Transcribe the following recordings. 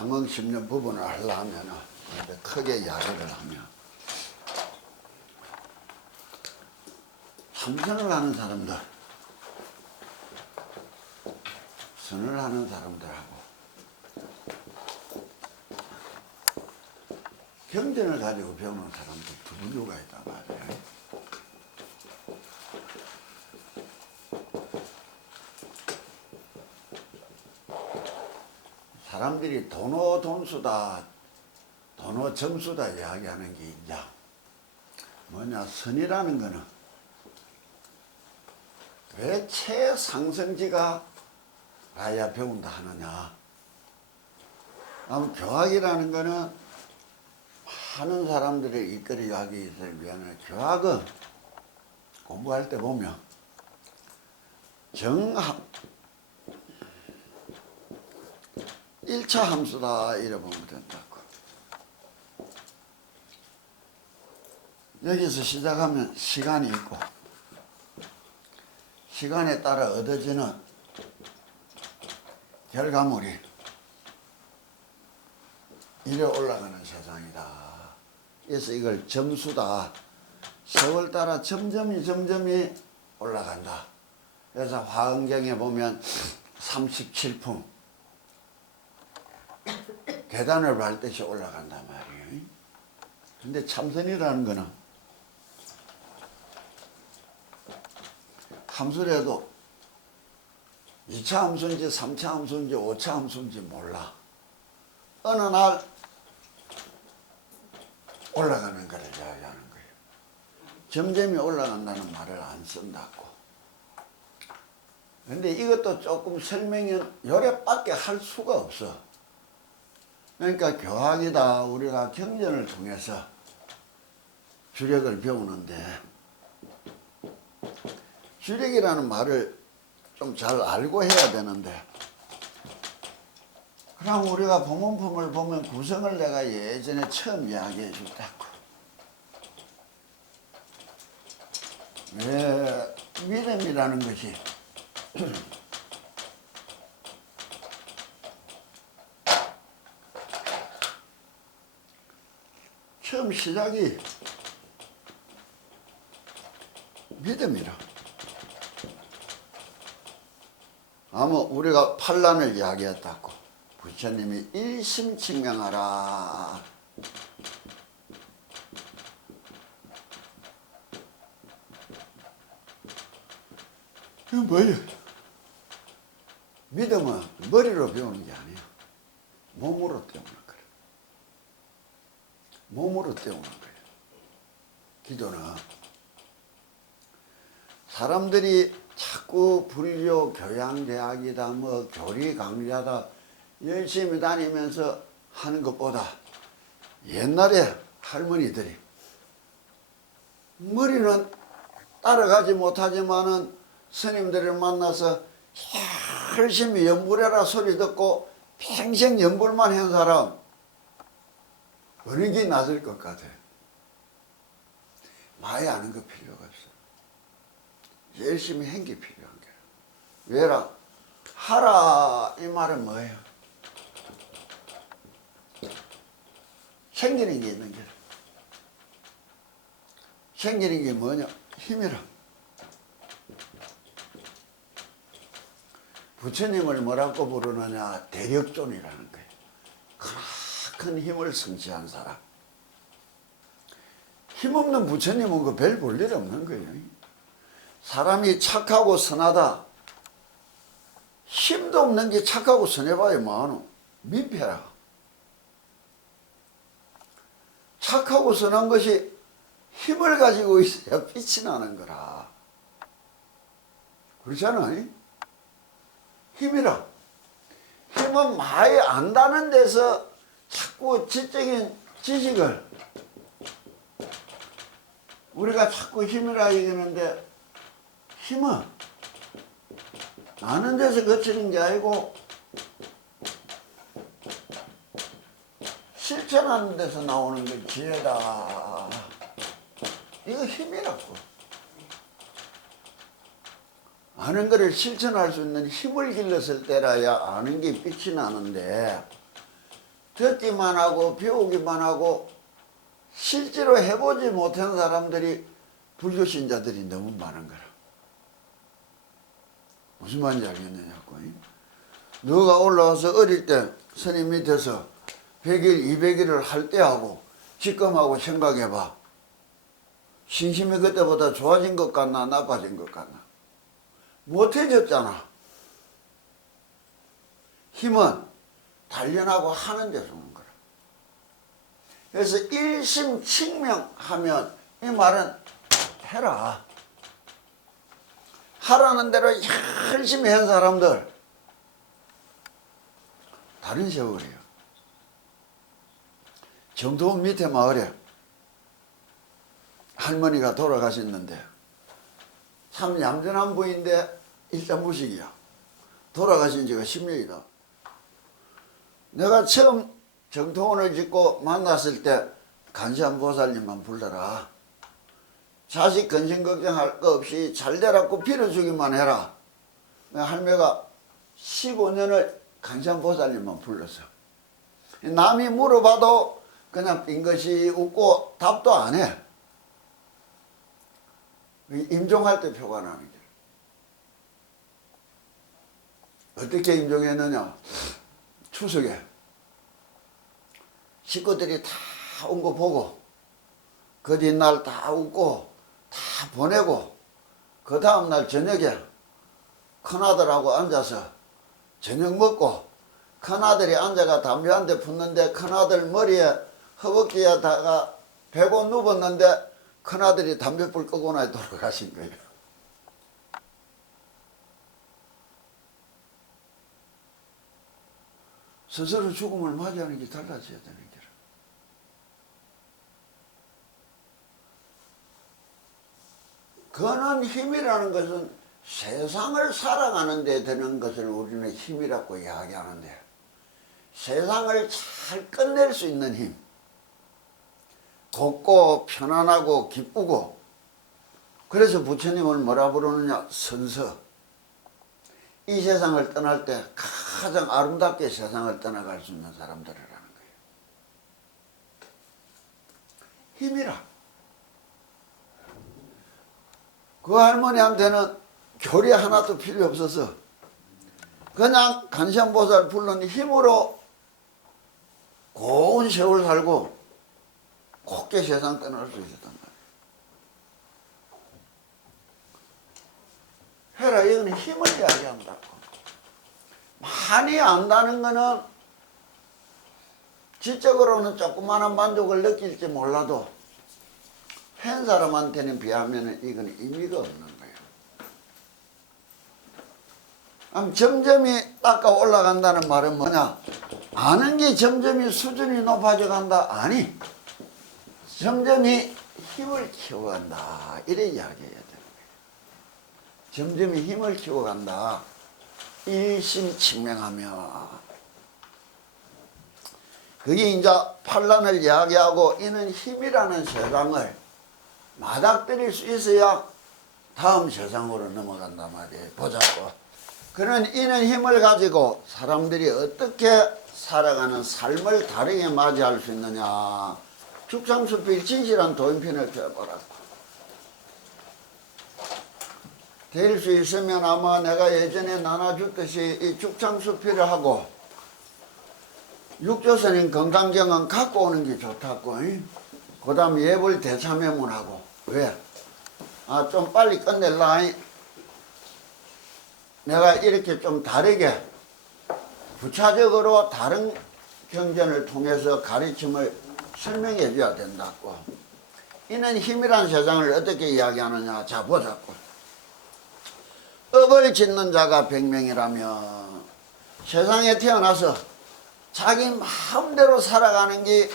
10년 부분을 하려면 크게 이야기를 하면 참선을 하는 사람들 선을 하는 사람들하고 경전을 가지고 배우는 사람들 두 부류가 있단 말이에요. 사람들이 돈오 돈수다, 돈오 점수다 이야기하는 게 이제 뭐냐? 선이라는 거는 왜 최상승지가 가야 배운다 하느냐? 아무 교학이라는 거는 많은 사람들의 일거리 하기 위한 교학은 공부할 때 보면 정함 1차 함수다 이래 보면 된다고. 여기서 시작하면 시간이 있고 시간에 따라 얻어지는 결과물이 이래 올라가는 세상이다. 그래서 이걸 점수다. 세월 따라 점점이 점점이 올라간다. 그래서 화엄경에 보면 37품 계단을 밟듯이 올라간단 말이에요. 근데 참선이라는 거는 함수래도 2차 함수인지 3차 함수인지 5차 함수인지 몰라. 어느 날 올라가는 거를 이야기하는 거예요. 점점이 올라간다는 말을 안 쓴다고. 근데 이것도 조금 설명이 요래밖에 할 수가 없어. 그러니까 교학이다. 우리가 경전을 통해서 주력을 배우는데 주력이라는 말을 좀 잘 알고 해야 되는데 그럼 우리가 본문품을 보면 구성을 내가 예전에 처음 이야기해 줬다고. 왜 믿음이라는 것이 처음 시작이 믿음이라. 아무 우리가 판란을 이야기했다고 부처님이 일심증명하라. 그 뭐예요? 믿음은 머리로 배우는 게 아니에요. 몸으로 배우는. 몸으로 배우는 거예요. 기도는 사람들이 자꾸 불교 교양대학이다 뭐 교리 강좌다 열심히 다니면서 하는 것보다 옛날에 할머니들이 머리는 따라가지 못하지만은 스님들을 만나서 열심히 연불해라 소리 듣고 평생 연불만 한 사람 어느 게 낫을 것 같아. 많이 아는 거 필요가 없어. 열심히 한 게 필요한 거야. 왜라? 하라 이 말은 뭐예요? 생기는 게 있는 거야. 생기는 게 뭐냐? 힘이라. 부처님을 뭐라고 부르느냐? 대력존이라는 거예요. 큰 힘을 성취한 사람. 힘없는 부처님은 그 별 볼 일 없는 거예요. 사람이 착하고 선하다. 힘도 없는 게 착하고 선해봐야 뭐하노? 민폐라. 착하고 선한 것이 힘을 가지고 있어야 빛이 나는 거라. 그렇잖아요? 힘이라. 힘은 많이 안다는 데서 자꾸 지적인 지식을 우리가 자꾸 힘이라 얘기하는데 힘은 아는 데서 거치는 게 아니고 실천하는 데서 나오는 게 지혜다. 이거 힘이라고. 아는 거를 실천할 수 있는 힘을 길렀을 때라야 아는 게 빛이 나는데 듣기만 하고 배우기만 하고 실제로 해보지 못한 사람들이 불교 신자들이 너무 많은 거라. 무슨 말인지 알겠느냐고. 너가 올라와서 어릴 때 스님 밑에서 100일, 200일을 할 때하고 지금하고 생각해봐. 신심이 그때보다 좋아진 것 같나, 나빠진 것 같나? 못해졌잖아. 힘은 단련하고 하는 데서 오는 거라. 그래서 일심 칙명하면 이 말은 해라. 하라는 대로 열심히 한 사람들 다른 세월이에요. 정도원 밑에 마을에 할머니가 돌아가셨는데 참 얌전한 부인데 일단 무식이야. 돌아가신 지가 10년이다. 내가 처음 정통원을 짓고 만났을 때 간시한 보살님만 불러라. 자식 근심 걱정할 거 없이 잘 되라고 빌어주기만 해라. 내 할매가 15년을 간시한 보살님만 불렀어. 남이 물어봐도 그냥 빙긋이 웃고 답도 안 해. 임종할 때 표가 나는 게. 어떻게 임종했느냐? 추석에 식구들이 다 온 거 보고 그 뒷날 다 웃고 다 보내고 그 다음날 저녁에 큰아들하고 앉아서 저녁 먹고 큰아들이 앉아가 담배 한대 폈는데 큰아들 머리에 허벅지에다가 베고 누웠는데 큰아들이 담배 불 끄고 나서 돌아가신 거예요. 스스로 죽음을 맞이하는 게 달라져야 되는 거라. 그는 힘이라는 것은 세상을 살아가는 데 드는 것을 우리는 힘이라고 이야기하는데 세상을 잘 끝낼 수 있는 힘. 곱고 편안하고 기쁘고. 그래서 부처님을 뭐라 부르느냐? 선서 이 세상을 떠날 때 가장 아름답게 세상을 떠나갈 수 있는 사람들이라는 거예요. 힘이라. 그 할머니한테는 교리 하나도 필요 없어서 그냥 간시안보살 부르는 힘으로 고운 세월 살고 곱게 세상 떠날 수 있었단 말이에요. 해라, 이거는 힘을 이야기한다고. 많이 안다는 거는 지적으로는 조그마한 만족을 느낄지 몰라도 한 사람한테는 비하면 이건 의미가 없는 거예요. 그럼 점점이 닦아 올라간다는 말은 뭐냐? 아는 게 점점이 수준이 높아져 간다? 아니. 점점이 힘을 키워간다. 이래 거예요. 점점이 힘을 키워 간다. 일심칙명하며. 그게 이제 판란을 이야기하고 이는 힘이라는 세상을 맞닥뜨릴 수 있어야 다음 세상으로 넘어간단 말이에요. 보자고. 그런 이는 힘을 가지고 사람들이 어떻게 살아가는 삶을 다르게 맞이할 수 있느냐. 죽상수필 진실한 도인편을 펴보라고. 될 수 있으면 아마 내가 예전에 나눠줬듯이 이 죽창수필을 하고 육조선인 건강경은 갖고 오는 게 좋다고. 그 다음 예불 대참회문하고. 왜? 아, 좀 빨리 끝낼라. 잉? 내가 이렇게 좀 다르게 부차적으로 다른 경전을 통해서 가르침을 설명해 줘야 된다고. 이는 힘이란 세상을 어떻게 이야기하느냐. 자, 보자고. 업을 짓는 자가 백명이라면 세상에 태어나서 자기 마음대로 살아가는 게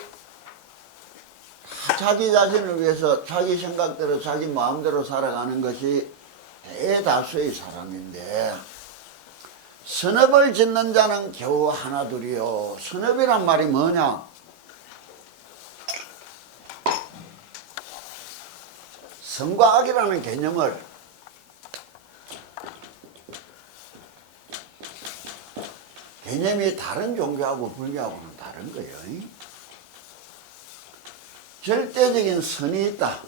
자기 자신을 위해서 자기 생각대로 자기 마음대로 살아가는 것이 대다수의 사람인데 선업을 짓는 자는 겨우 하나 둘이요. 선업이란 말이 뭐냐? 선과 악이라는 개념을 개념이 다른 종교하고 불교하고는 다른 거예요. 절대적인 선이 있다.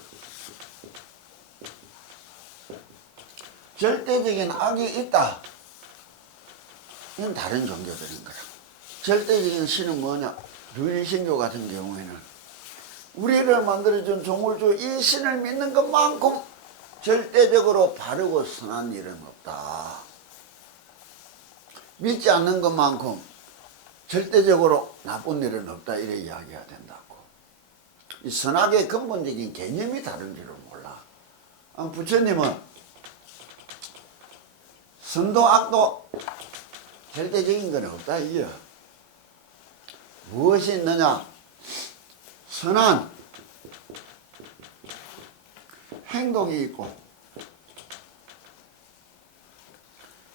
절대적인 악이 있다. 이건 다른 종교들인 거라. 절대적인 신은 뭐냐? 유일신교 같은 경우에는 우리를 만들어준 종을주 이 신을 믿는 것만큼 절대적으로 바르고 선한 일은 없다. 믿지 않는 것만큼 절대적으로 나쁜 일은 없다. 이래 이야기해야 된다고. 이 선악의 근본적인 개념이 다른 줄을 몰라. 아, 부처님은 선도 악도 절대적인 건 없다. 이요. 무엇이 있느냐? 선한 행동이 있고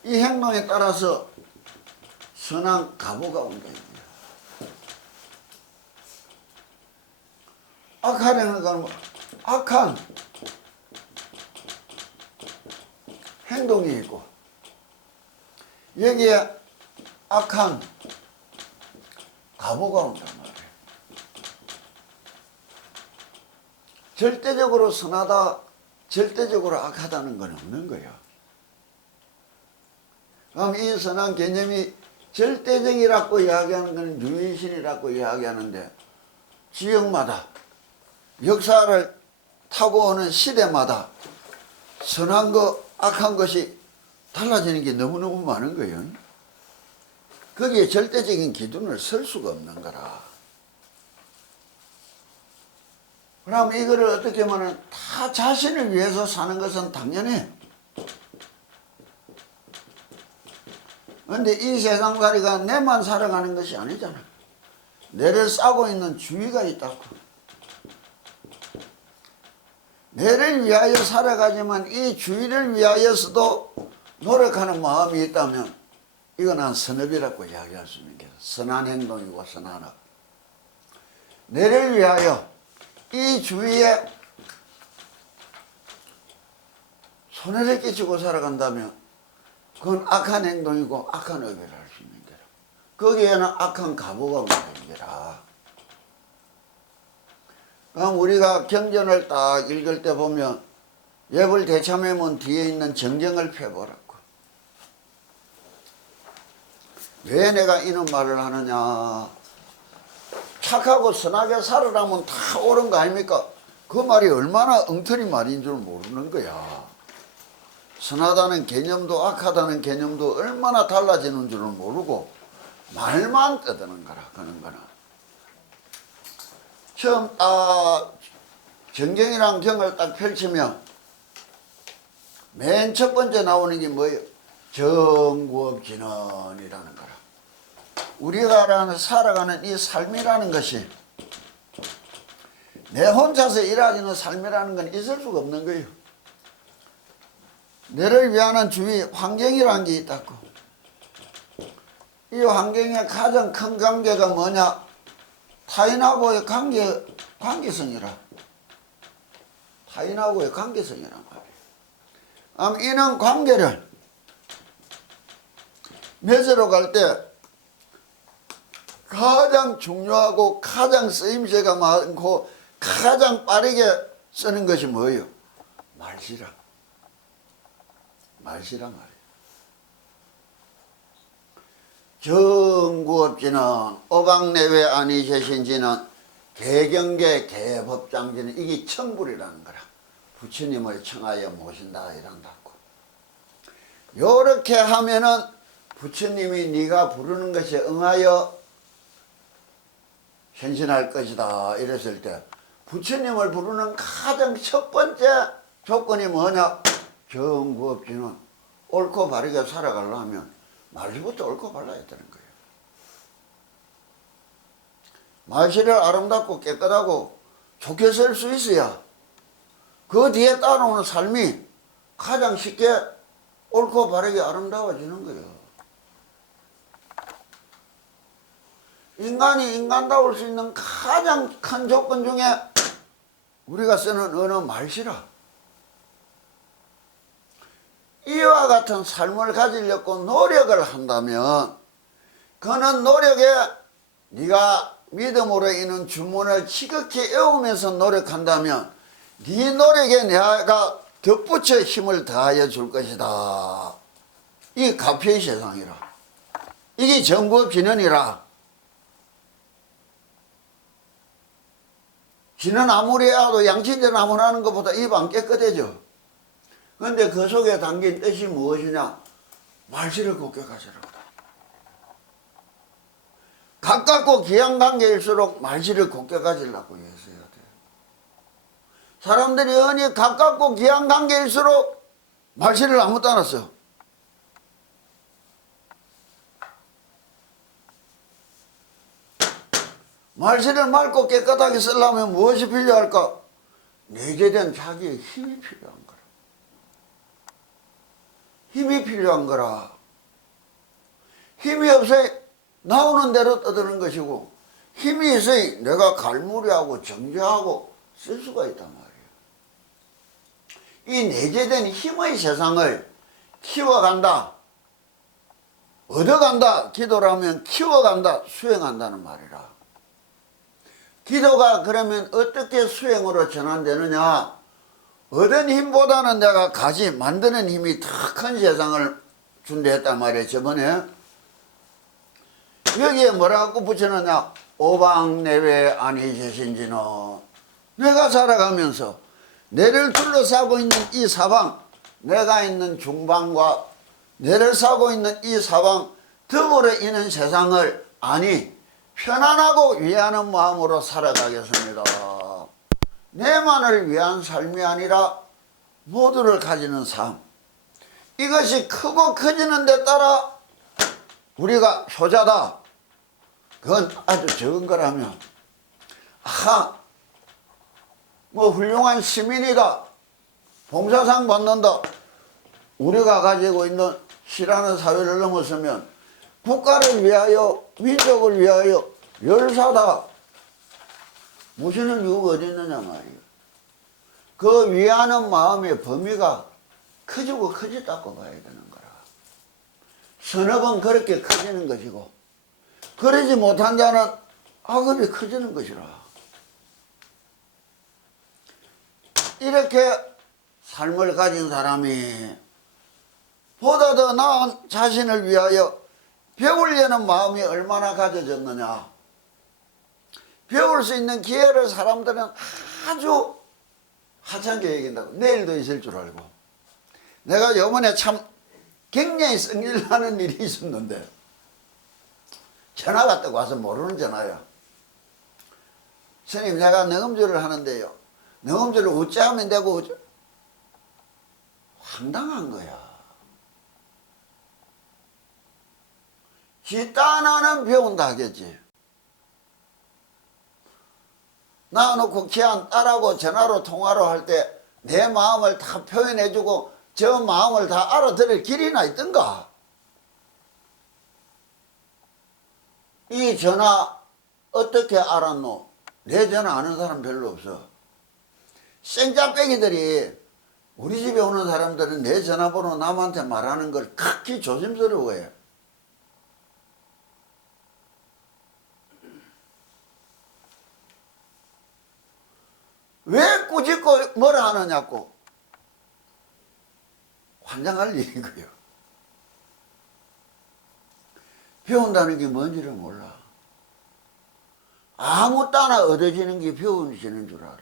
이 행동에 따라서 선한 가보가 온다. 건 뭐? 악한 행동이 있고 여기에 악한 가보가 온단 말이에요. 절대적으로 선하다, 절대적으로 악하다는 건 없는 거예요. 그럼 이 선한 개념이 절대적이라고 이야기하는 것은 유인신이라고 이야기하는데 지역마다 역사를 타고 오는 시대마다 선한 거, 악한 것이 달라지는 게 너무너무 많은 거예요. 거기에 절대적인 기준을 설 수가 없는 거라. 그럼 이거를 어떻게 하면 다 자신을 위해서 사는 것은 당연해. 근데 이 세상살이가 내만 살아가는 것이 아니잖아. 내를 싸고 있는 주위가 있다고. 내를 위하여 살아가지만 이 주위를 위하여서도 노력하는 마음이 있다면 이건 한 선업이라고 이야기할 수 있는 게 선한 행동이고 선한 악. 내를 위하여 이 주위에 손해를 끼치고 살아간다면 그건 악한 행동이고 악한 업이라 할수 있는 게라. 거기에는 악한 가보가 없는 게라. 그럼 우리가 경전을 딱 읽을 때 보면 예불 대참해문 뒤에 있는 정경을 펴보라고. 왜 내가 이런 말을 하느냐. 착하고 선하게 살아라면 다 옳은 거 아닙니까? 그 말이 얼마나 엉터리 말인 줄 모르는 거야. 선하다는 개념도 악하다는 개념도 얼마나 달라지는 줄을 모르고 말만 떠드는 거라, 그런 거는. 처음 딱 정경이랑 경을 딱 펼치면 맨 첫 번째 나오는 게 뭐예요? 정구업진언이라는 거라. 우리가 살아가는 이 삶이라는 것이 내 혼자서 일하는 삶이라는 건 있을 수가 없는 거예요. 내를 위하는 주위 환경이라는 게 있다고. 이 환경의 가장 큰 관계가 뭐냐? 타인하고의 관계, 관계성이라. 타인하고의 관계성이란 말이에요. 아, 이런 관계를 맺으러 갈 때 가장 중요하고 가장 쓰임새가 많고 가장 빠르게 쓰는 것이 뭐예요? 말시라. 말시라 말이에요. 정구업지는 오방내외 아니셔신지는 개경계 개법장지는 이게 청불이라는 거라. 부처님을 청하여 모신다 이란다고. 요렇게 하면은 부처님이 네가 부르는 것에 응하여 현신할 것이다 이랬을 때 부처님을 부르는 가장 첫 번째 조건이 뭐냐? 정구업지는 옳고 바르게 살아가려면 말시부터 옳고 발라야 되는 거예요. 말시를 아름답고 깨끗하고 좋게 쓸 수 있어야 그 뒤에 따라오는 삶이 가장 쉽게 옳고 바르게 아름다워지는 거예요. 인간이 인간다울 수 있는 가장 큰 조건 중에 우리가 쓰는 언어 말시라. 이와 같은 삶을 가지려고 노력을 한다면 그는 노력에 네가 믿음으로 있는 주문을 지극히 애우면서 노력한다면 네 노력에 내가 덧붙여 힘을 더하여 줄 것이다. 이게 가피의 세상이라. 이게 정부 비는이라. 지는 아무리 해도 양친제 나무라는 것보다 입 안 깨끗해져. 그런데 그 속에 담긴 뜻이 무엇이냐? 말실을 곱게 가지라고. 가깝고 귀한 관계일수록 말실을 곱게 가지려고 했어야 돼. 사람들이 언니 가깝고 귀한 관계일수록 말실을 아무도 안 했어. 말실을 맑고 깨끗하게 쓰려면 무엇이 필요할까? 내재된 자기의 힘이 거라. 힘이 필요한 거라. 힘이 없어야 나오는 대로 떠드는 것이고 힘이 있어야 내가 갈무리하고 정죄하고 쓸 수가 있단 말이에요. 이 내재된 힘의 세상을 키워간다. 얻어간다. 기도라면 키워간다. 수행한다는 말이라. 기도가 그러면 어떻게 수행으로 전환되느냐? 얻은 힘보다는 내가 가지 만드는 힘이 더 큰 세상을 준다 했단 말이에요. 저번에. 여기에 뭐라고 붙여놨냐? 오방 내외 아니시신지는 내가 살아가면서 내를 둘러싸고 있는 이 사방, 내가 있는 중방과 내를 싸고 있는 이 사방, 더불어 있는 세상을 아니 편안하고 위하는 마음으로 살아가겠습니다. 내만을 위한 삶이 아니라 모두를 가지는 삶. 이것이 크고 커지는 데 따라 우리가 효자다. 그건 아주 적은 거라면, 아하, 뭐 훌륭한 시민이다. 봉사상 받는다. 우리가 가지고 있는 시라는 사회를 넘어서면 국가를 위하여, 민족을 위하여 열사다. 모시는 이유가 어디 있느냐 말이에요. 그 위하는 마음의 범위가 커지고 커졌다고 봐야 되는 거라. 서너 번 그렇게 커지는 것이고, 그러지 못한 자는 악업이 커지는 것이라. 이렇게 삶을 가진 사람이 보다 더 나은 자신을 위하여 배우려는 마음이 얼마나 가져졌느냐. 배울 수 있는 기회를 사람들은 아주 하찮게 얘기한다고. 내일도 있을 줄 알고. 내가 요번에 참 굉장히 성질나는 일이 있었는데, 전화가 딱 와서 모르는 전화야. 스님, 내가 능음주를 하는데요. 능음주를 어찌하면 되고, 어찌... 황당한 거야. 지따나는 배운다 하겠지. 나놓고 기한 딸하고 전화로 통화로 할 때 내 마음을 다 표현해주고 저 마음을 다 알아들을 길이나 있던가? 이 전화 어떻게 알았노? 내 전화 아는 사람 별로 없어. 생짜빼기들이 우리 집에 오는 사람들은 내 전화번호 남한테 말하는 걸 극히 조심스러워해. 왜 꾸짖고 뭐라 하느냐고 환장할 거예요. 배운다는 게 뭔지를 몰라. 아무 따나 얻어지는 게 배우시는 줄 알아.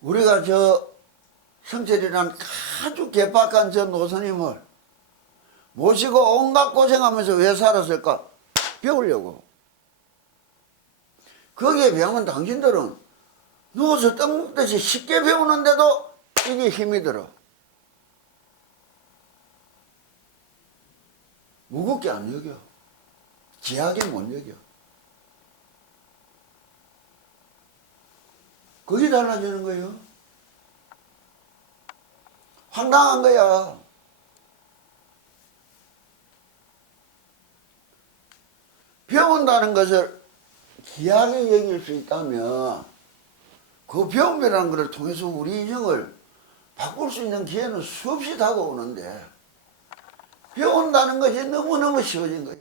우리가 저 성철이란 아주 개박한 저 노선임을 모시고 온갖 고생하면서 왜 살았을까? 배우려고. 거기에 비하면 당신들은 누워서 떡 먹듯이 쉽게 배우는데도 이게 힘이 들어. 무겁게 안 여겨. 지하게 못 여겨. 그게 달라지는 거예요. 황당한 거야. 배운다는 것을 귀하게 여길 수 있다면 그 배움이라는 것을 통해서 우리 인생을 바꿀 수 있는 기회는 수없이 다가오는데 배운다는 것이 너무너무 쉬워진 거예요.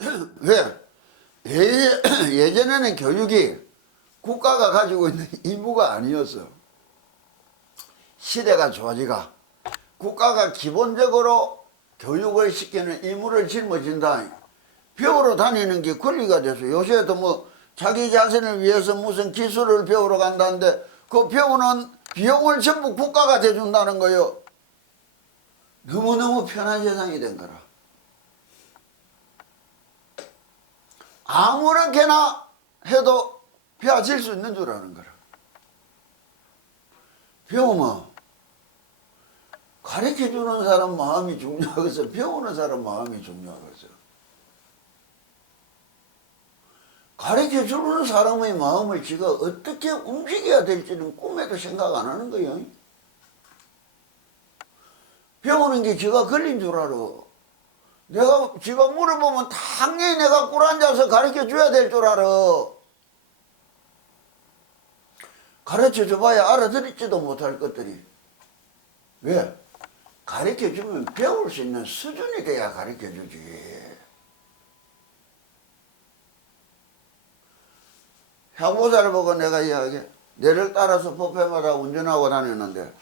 왜? 예, 예전에는 교육이 국가가 가지고 있는 의무가 아니었어. 시대가 좋아지가 국가가 기본적으로 교육을 시키는 의무를 짊어진다. 배우러 다니는 게 권리가 돼서 요새도 뭐 자기 자신을 위해서 무슨 기술을 배우러 간다는데 그 배우는 비용을 전부 국가가 대준다는 거요. 너무너무 편한 세상이 된 거라. 아무렇게나 해도 배워질 수 있는 줄 아는 거라. 배우면 가르쳐 주는 사람 마음이 중요하겠어. 배우는 사람 마음이 중요하겠어. 가르쳐 주는 사람의 마음을 지가 어떻게 움직여야 될지는 꿈에도 생각 안 하는 거예요. 배우는 게 지가 걸린 줄 알아. 내가 지가 물어보면 당연히 내가 꿀 앉아서 가르쳐 줘야 될 줄 알아. 가르쳐 줘봐야 알아듣지도 못할 것들이. 왜? 가르쳐 주면 배울 수 있는 수준이 돼야 가르쳐 주지. 향보사를 보고 내가 이야기해. 내를 따라서 법회마다 운전하고 다녔는데,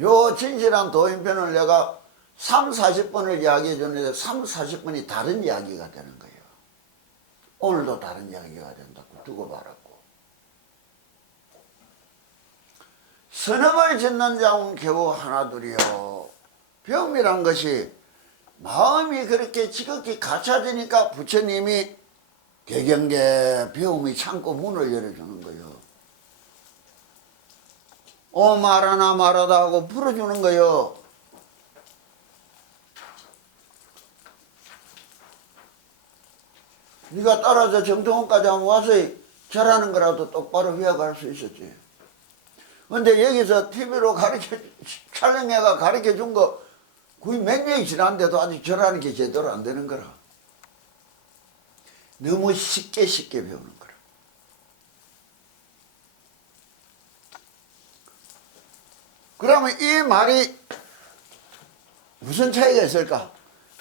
요 진실한 도인편을 내가 3, 40번을 이야기해 줬는데 3, 40번이 다른 이야기가 되는 거예요. 오늘도 다른 이야기가 된다고 두고 말았고. 선업을 짓는 자는 겨우 하나둘이요. 병이란 것이 마음이 그렇게 지극히 갖춰지니까 부처님이 개경계 배움이 창고 문을 열어주는 거예요. 어 말하나 말하다 하고 풀어주는 거예요. 네가 따라서 정통원까지 한번 와서 절하는 거라도 똑바로 회화할 수 있었지. 근데 여기서 TV로 가르쳐, 촬영해가 가르쳐 준 거 거의 몇 년이 지났는데도 아직 절하는 게 제대로 안 되는 거라. 너무 쉽게 쉽게 배우는 거라. 그러면 이 말이 무슨 차이가 있을까?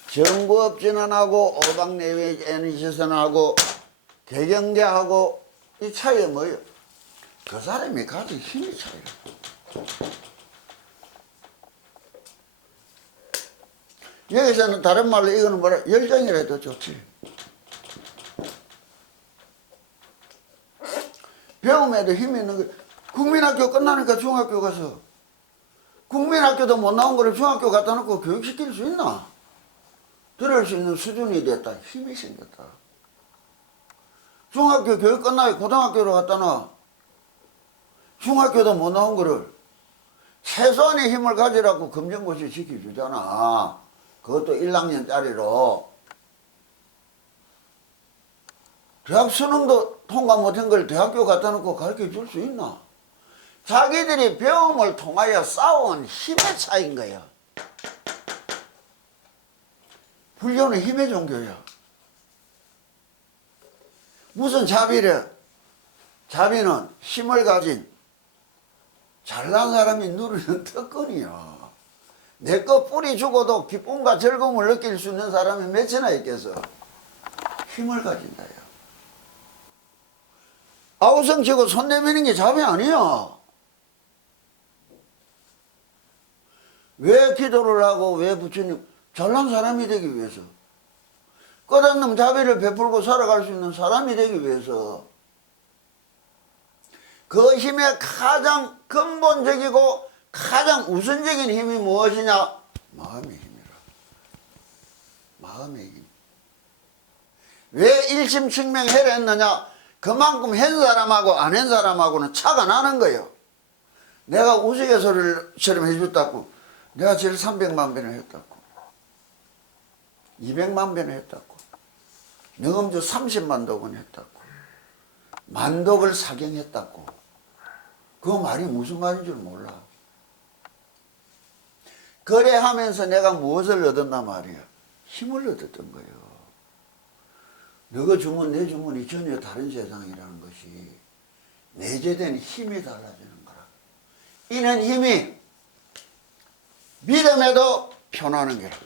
정부업진언하고 오방내외애니시선하고 개경계하고 이 차이가 뭐예요? 그 사람이 가진 힘이 차이라. 여기서는 다른 말로 이거는 뭐라 열정이라 해도 좋지. 배움에도 힘이 있는 거. 국민학교 끝나니까 중학교 가서 국민학교도 못 나온 거를 중학교 갖다 놓고 교육시킬 수 있나? 들을 수 있는 수준이 됐다. 힘이 생겼다. 중학교 교육 끝나고 고등학교로 갖다 놔. 중학교도 못 나온 거를 최소한의 힘을 가지라고 검정고시 시켜주잖아. 그것도 1학년짜리로. 대학 수능도 통과 못한 걸 대학교 갖다 놓고 가르쳐 줄 수 있나? 자기들이 배움을 통하여 쌓아온 힘의 차이인 거야. 불교는 힘의 종교야. 무슨 자비래? 자비는 힘을 가진 잘난 사람이 누리는 특권이야. 내 거 뿌리 죽어도 기쁨과 즐거움을 느낄 수 있는 사람이 몇이나 있겠어? 힘을 가진다요. 아우성 치고 손 내미는 게 자비 아니야. 왜 기도를 하고 왜 부처님 잘난 사람이 되기 위해서 끝없는 자비를 베풀고 살아갈 수 있는 사람이 되기 위해서 그 힘의 가장 근본적이고 가장 우선적인 힘이 무엇이냐? 마음의 힘이라. 마음의 힘. 왜 일심측명해라 했느냐? 그만큼 한 사람하고 안 한 사람하고는 차가 나는 거예요. 내가 우스갯소리처럼 해줬다고. 내가 제일 300만 배는 했다고. 200만 배는 했다고. 능음주 30만 독은 했다고. 만독을 사경했다고. 그 말이 무슨 말인 줄 몰라. 그래 하면서 내가 무엇을 얻었나 말이야. 힘을 얻었던 거예요. 너가 주문, 내 주문이 전혀 다른 세상이라는 것이 내재된 힘이 달라지는 거라. 이는 힘이 믿음에도 편하는 게라.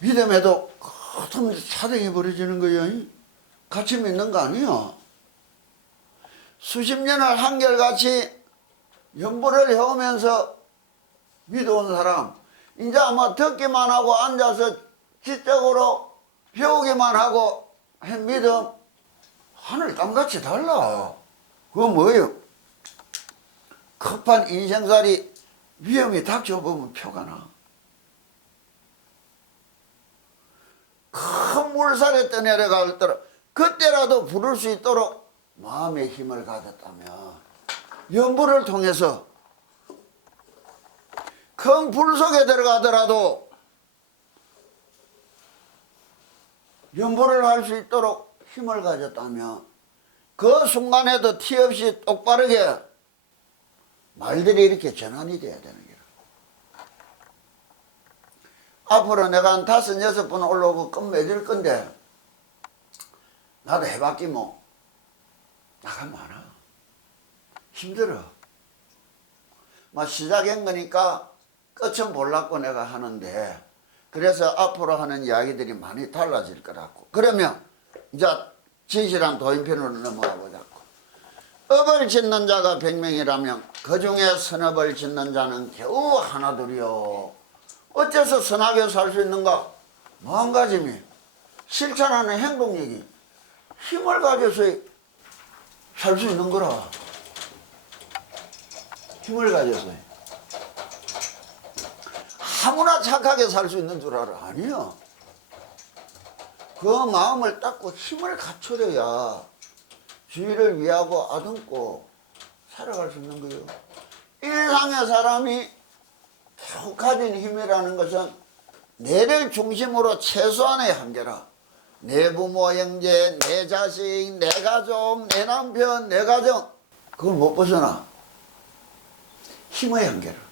믿음에도 같은 차등이 벌어지는 거예요. 같이 믿는 거 아니야. 수십 년을 한결같이 연보를 해오면서 믿어온 사람, 이제 아마 듣기만 하고 앉아서 지적으로 배우기만 하고 한 믿음, 하늘 땅같이 달라. 그거 뭐예요? 급한 인생살이 위험이 닥쳐보면 표가 나. 큰 물살에 떠내려갈 때라 그때라도 부를 수 있도록 마음의 힘을 가졌다면 연부를 통해서 큰 불 속에 들어가더라도 연부를 할 수 있도록 힘을 가졌다면 그 순간에도 티 없이 똑바르게 말들이 이렇게 전환이 돼야 되는 거야. 앞으로 내가 한 다섯 여섯 번 올라오고 끝 맺을 건데 나도 해봤기 뭐. 나가 많아. 힘들어. 막 시작한 거니까 끝은 몰랐고 내가 하는데 그래서 앞으로 하는 이야기들이 많이 달라질 거라고 그러면 이제 진실한 도인편으로 넘어가 보자고 업을 짓는 자가 백명이라면 그 중에 선업을 짓는 자는 겨우 하나둘이요 어째서 선하게 살 수 있는가? 마음가짐이 실천하는 행동력이 힘을 가져서 살 수 있는 거라. 힘을 가져서 아무나 착하게 살 수 있는 줄 알아? 아니야. 그 마음을 닦고 힘을 갖추려야 주위를 위하고 아듬고 살아갈 수 있는 거예요. 일상의 사람이 계속 가진 힘이라는 것은 내를 중심으로 최소한의 한계라. 내 부모, 형제, 내 자식, 내 가족, 내 남편, 내 가정. 그걸 못 벗어나. 힘의 한계라.